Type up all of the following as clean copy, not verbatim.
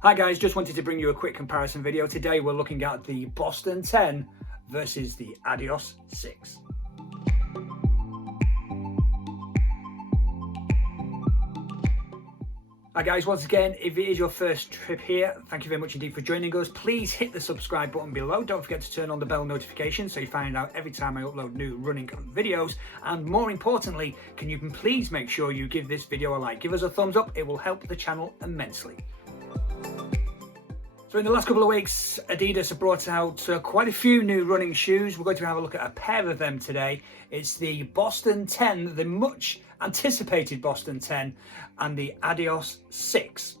Hi guys, just wanted to bring you a quick comparison video. Today we're looking at the Boston 10 versus the Adios 6. Hi guys, once again, if it is your first trip here, thank you very much indeed for joining us. Please hit the subscribe button below. Don't forget to turn on the bell notification so you find out every time I upload new running videos. And more importantly, can you please make sure you give this video a like. Give us a thumbs up, it will help the channel immensely. So in the last couple of weeks, Adidas have brought out quite a few new running shoes. We're going to have a look at a pair of them today. It's the Boston 10, the much anticipated Boston 10, and the Adios 6.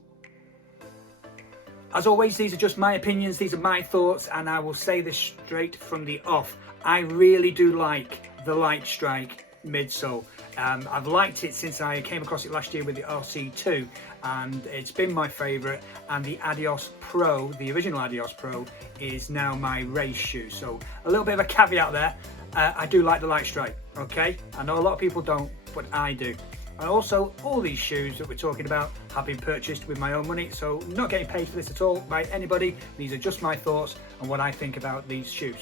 As always, these are just my opinions, these are my thoughts, and I will say this straight from the off. I really do like the Light Strike midsole. I've liked it since I came across it last year with the RC2, and it's been my favourite. And the Adios Pro, the original Adios Pro, is now my race shoe. So a little bit of a caveat there. I do like the Light Strike, okay? I know a lot of people don't, but I do. And also, all these shoes that we're talking about have been purchased with my own money, so not getting paid for this at all by anybody. These are just my thoughts and what I think about these shoes.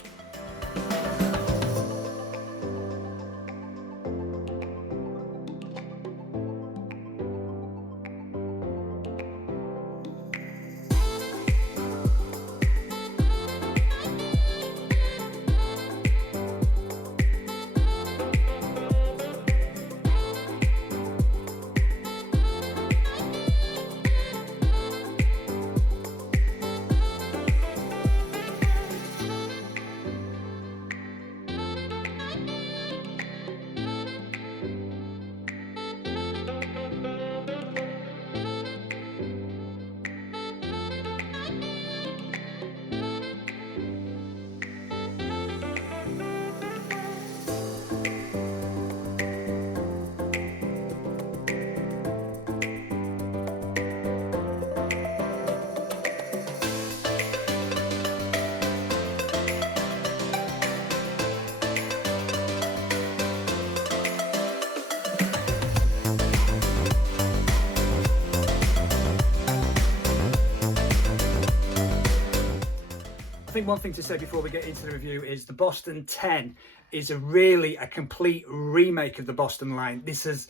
I think one thing to say before we get into the review is the Boston 10 is really a complete remake of the Boston line. This has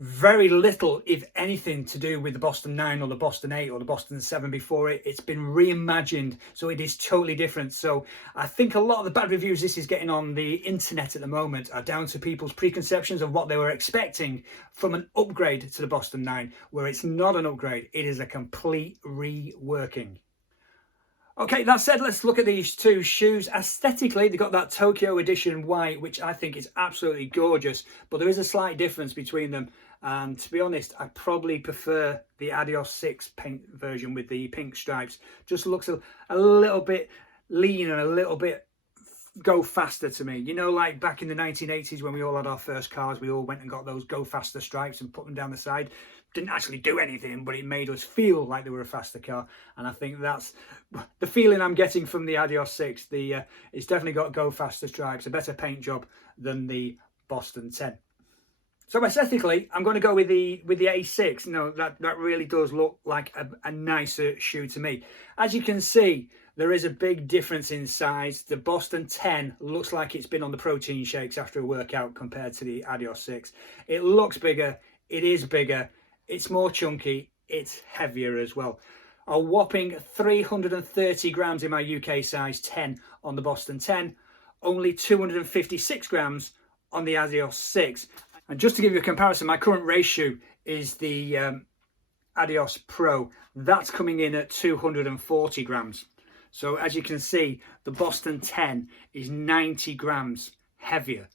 very little, if anything, to do with the Boston 9 or the Boston 8 or the Boston 7 before it. It's been reimagined, so it is totally different. So I think a lot of the bad reviews this is getting on the internet at the moment are down to people's preconceptions of what they were expecting from an upgrade to the Boston 9, where it's not an upgrade, it is a complete reworking. Okay, that said, let's look at these two shoes. Aesthetically, they've got that Tokyo edition white, which I think is absolutely gorgeous, but there is a slight difference between them. And to be honest, I probably prefer the Adios 6 paint version with the pink stripes. Just looks a little bit lean and a little bit go faster to me. You know, like back in the 1980s when we all had our first cars, we all went and got those go faster stripes and put them down the side. Didn't actually do anything, but it made us feel like they were a faster car. And I think that's the feeling I'm getting from the Adios 6. It's definitely got go faster stripes, a better paint job than the Boston 10. So aesthetically, I'm going to go with the A6. No, that really does look like a nicer shoe to me. As you can see, there is a big difference in size. The Boston 10 looks like it's been on the protein shakes after a workout compared to the Adios 6. It looks bigger, it is bigger, it's more chunky, it's heavier as well. A whopping 330 grams in my UK size 10 on the Boston 10, only 256 grams on the Adios 6. And just to give you a comparison, my current race shoe is the Adios Pro. That's coming in at 240 grams. So as you can see, the Boston 10 is 90 grams heavier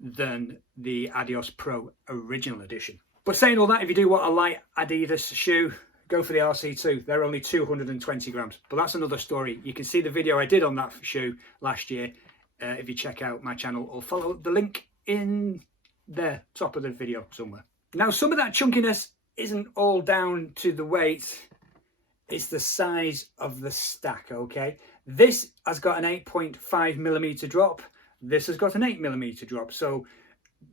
than the Adios Pro original edition. But saying all that, if you do want a light Adidas shoe, go for the RC2. They're only 220 grams. But that's another story. You can see the video I did on that shoe last year if you check out my channel, or follow the link in the top of the video somewhere. Now, some of that chunkiness isn't all down to the weight. It's the size of the stack, okay? This has got an 8.5mm drop. This has got an 8mm drop. So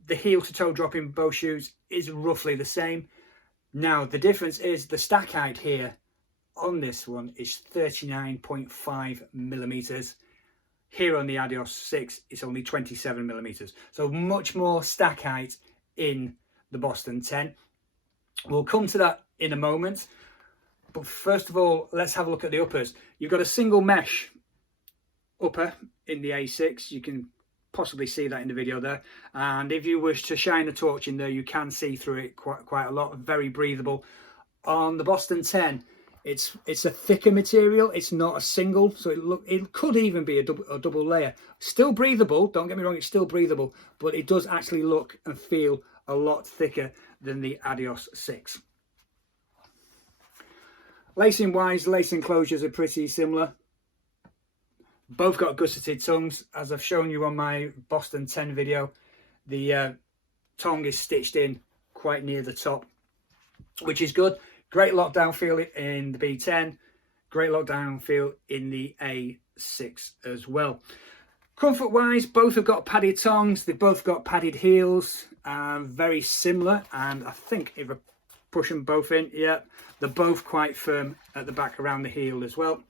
the heel to toe drop in both shoes is roughly the same. Now, the difference is the stack height here on this one is 39.5 millimeters. Here on the Adios 6, it's only 27 millimeters. So much more stack height in the Boston 10. We'll come to that in a moment. But first of all, let's have a look at the uppers. You've got a single mesh upper in the A6. You can possibly see that in the video there. And if you wish to shine a torch in there, you can see through it quite a lot. Very breathable. On the Boston 10, it's a thicker material. It's not a single, so it could even be a double layer. Still breathable, don't get me wrong, it's still breathable, but it does actually look and feel a lot thicker than the Adios 6. Lacing wise, lacing closures are pretty similar. Both got gusseted tongues. As I've shown you on my Boston 10 video, the tongue is stitched in quite near the top, which is good. Great lockdown feel in the B10, great lockdown feel in the A6 as well. Comfort wise, both have got padded tongues, they've both got padded heels, very similar, and I think if I push them both in, yeah, they're both quite firm at the back around the heel as well.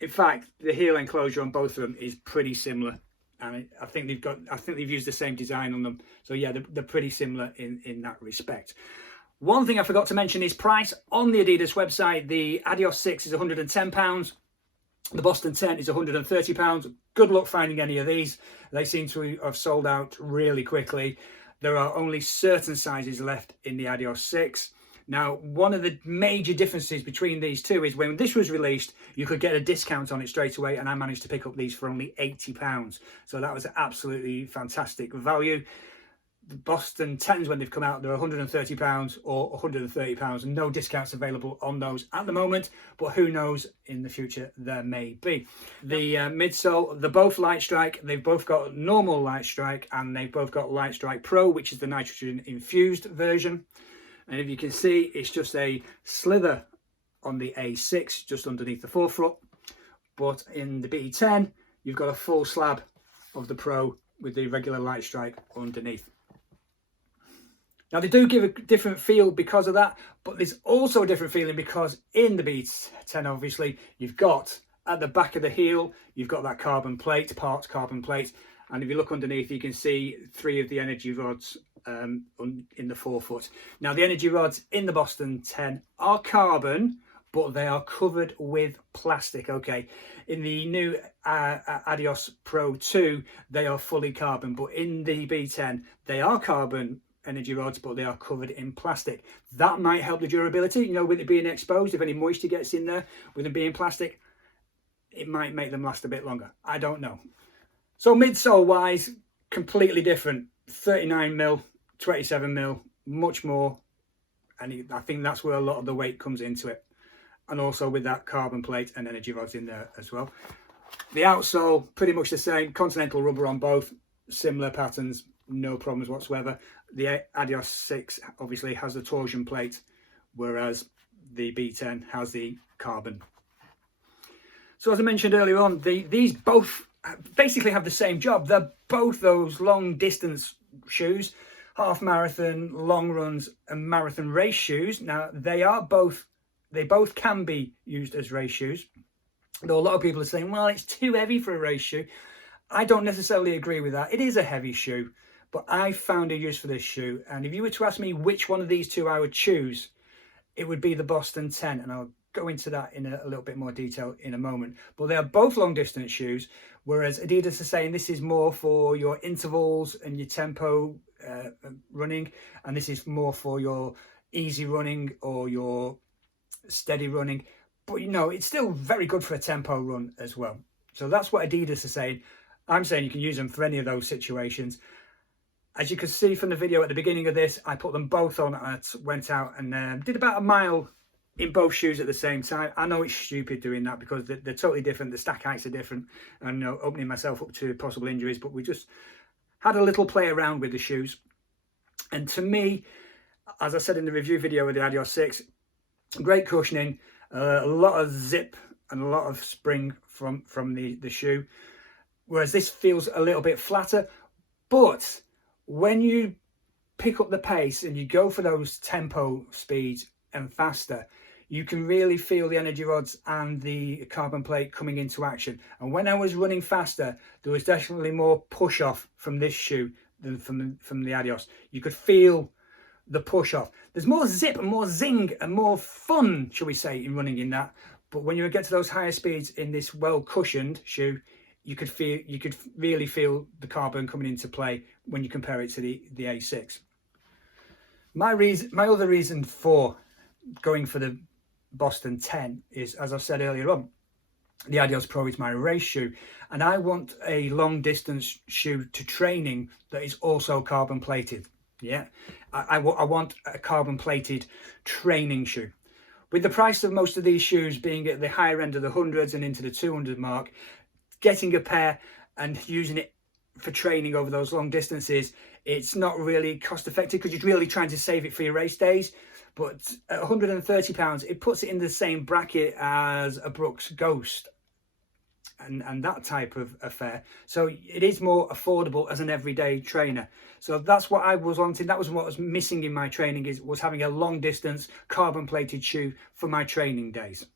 In fact, the heel enclosure on both of them is pretty similar, and I think they've used the same design on them. So yeah, they're pretty similar in that respect. One thing I forgot to mention is price. On the Adidas website, the Adios 6 is £110. The Boston 10 is £130. Good luck finding any of these. They seem to have sold out really quickly. There are only certain sizes left in the Adios 6. Now, one of the major differences between these two is when this was released, you could get a discount on it straight away, and I managed to pick up these for only £80. So that was an absolutely fantastic value. The Boston 10s, when they've come out, they're £130 or £130. No discounts available on those at the moment, but who knows, in the future there may be. The midsole, they're both Light Strike. They've both got normal Light Strike, and they've both got Light Strike Pro, which is the nitrogen infused version. And if you can see, it's just a slither on the A6, just underneath the forefoot. But in the B10, you've got a full slab of the Pro with the regular Light Strike underneath. Now, they do give a different feel because of that, but there's also a different feeling because in the B10, obviously, you've got at the back of the heel, you've got that carbon plate, parts carbon plate. And if you look underneath, you can see 3 of the energy rods in the forefoot. Now, the energy rods in the Boston 10 are carbon, but they are covered with plastic, okay? In the new Adios Pro 2, they are fully carbon, but in the B10, they are carbon energy rods, but they are covered in plastic. That might help the durability, you know, with it being exposed. If any moisture gets in there, with them being plastic, it might make them last a bit longer. I don't know. So midsole wise, completely different. 39 mil, 27 mil, much more. And I think that's where a lot of the weight comes into it. And also with that carbon plate and energy rods in there as well. The outsole, pretty much the same. Continental rubber on both, similar patterns, no problems whatsoever. The Adios 6 obviously has the torsion plate, whereas the B10 has the carbon. So as I mentioned earlier on, these both basically have the same job. They're both those long distance shoes, half marathon, long runs and marathon race shoes. Now they both can be used as race shoes, though a lot of people are saying, well, it's too heavy for a race shoe. I don't necessarily agree with that. It is a heavy shoe, but I found a use for this shoe. And if you were to ask me which one of these two I would choose, it would be the Boston 10. And I'll go into that in a little bit more detail in a moment. But they are both long distance shoes, whereas Adidas are saying this is more for your intervals and your tempo running. And this is more for your easy running or your steady running. But you know, it's still very good for a tempo run as well. So that's what Adidas are saying. I'm saying you can use them for any of those situations. As you can see from the video at the beginning of this, I put them both on and went out and did about a mile in both shoes at the same time. I know it's stupid doing that because they're totally different. The stack heights are different, and you know, opening myself up to possible injuries. But we just had a little play around with the shoes. And to me, as I said in the review video with the Adios 6, great cushioning, a lot of zip and a lot of spring from the shoe. Whereas this feels a little bit flatter. But when you pick up the pace and you go for those tempo speeds and faster, you can really feel the energy rods and the carbon plate coming into action. And when I was running faster, there was definitely more push off from this shoe than from the Adios. You could feel the push off. There's more zip and more zing and more fun, shall we say, in running in that. But when you get to those higher speeds in this well cushioned shoe, you could really feel the carbon coming into play when you compare it to the A6. My other reason for going for the Boston 10 is, as I said earlier on, the Adios Pro is my race shoe, and I want a long distance shoe to training that is also carbon plated. Yeah, I want a carbon plated training shoe. With the price of most of these shoes being at the higher end of the hundreds and into the 200 mark, getting a pair and using it for training over those long distances, it's not really cost effective because you're really trying to save it for your race days. But at £130, it puts it in the same bracket as a Brooks Ghost and that type of affair. So it is more affordable as an everyday trainer. So that's what I was wanting. That was what was missing in my training, was having a long distance carbon plated shoe for my training days.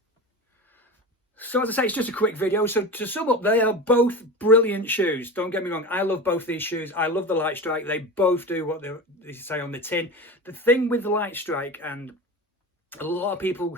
So as I say, it's just a quick video. So to sum up, they are both brilliant shoes. Don't get me wrong. I love both these shoes. I love the Light Strike. They both do what they say on the tin. The thing with the Light Strike, and a lot of people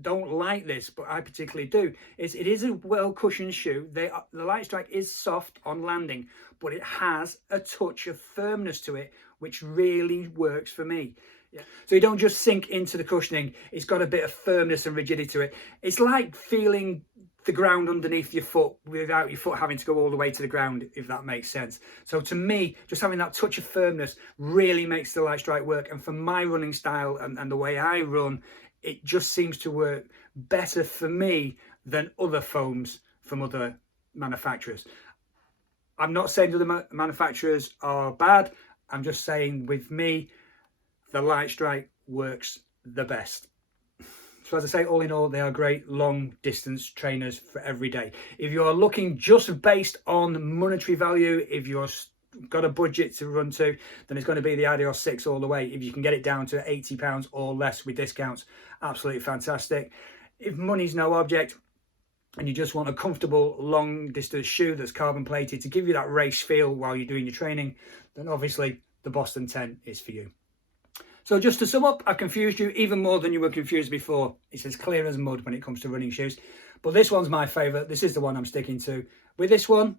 don't like this, but I particularly do, is it is a well cushioned shoe. The Light Strike is soft on landing, but it has a touch of firmness to it, which really works for me. Yeah. So you don't just sink into the cushioning. It's got a bit of firmness and rigidity to it. It's like feeling the ground underneath your foot without your foot having to go all the way to the ground, if that makes sense. So to me, just having that touch of firmness really makes the Light Strike work. And for my running style and the way I run, it just seems to work better for me than other foams from other manufacturers. I'm not saying the manufacturers are bad. I'm just saying with me, the Light Strike works the best. So as I say, all in all, they are great long distance trainers for every day. If you are looking just based on monetary value, if you've got a budget to run to, then it's going to be the Adios 6 all the way. If you can get it down to £80 or less with discounts, absolutely fantastic. If money's no object and you just want a comfortable long distance shoe that's carbon plated to give you that race feel while you're doing your training, then obviously the Boston 10 is for you. So just to sum up, I've confused you even more than you were confused before. It's as clear as mud when it comes to running shoes. But this one's my favourite. This is the one I'm sticking to. With this one,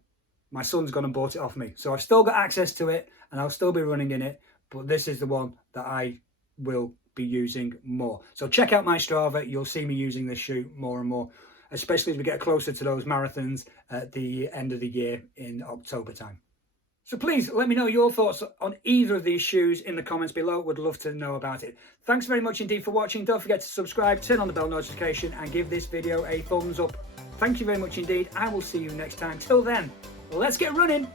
my son's gone and bought it off me. So I've still got access to it and I'll still be running in it. But this is the one that I will be using more. So check out my Strava. You'll see me using this shoe more and more, especially as we get closer to those marathons at the end of the year in October time. So please let me know your thoughts on either of these shoes in the comments below. Would love to know about it. Thanks very much indeed for watching. Don't forget to subscribe, turn on the bell notification and give this video a thumbs up. Thank you very much indeed. I will see you next time. Till then, let's get running.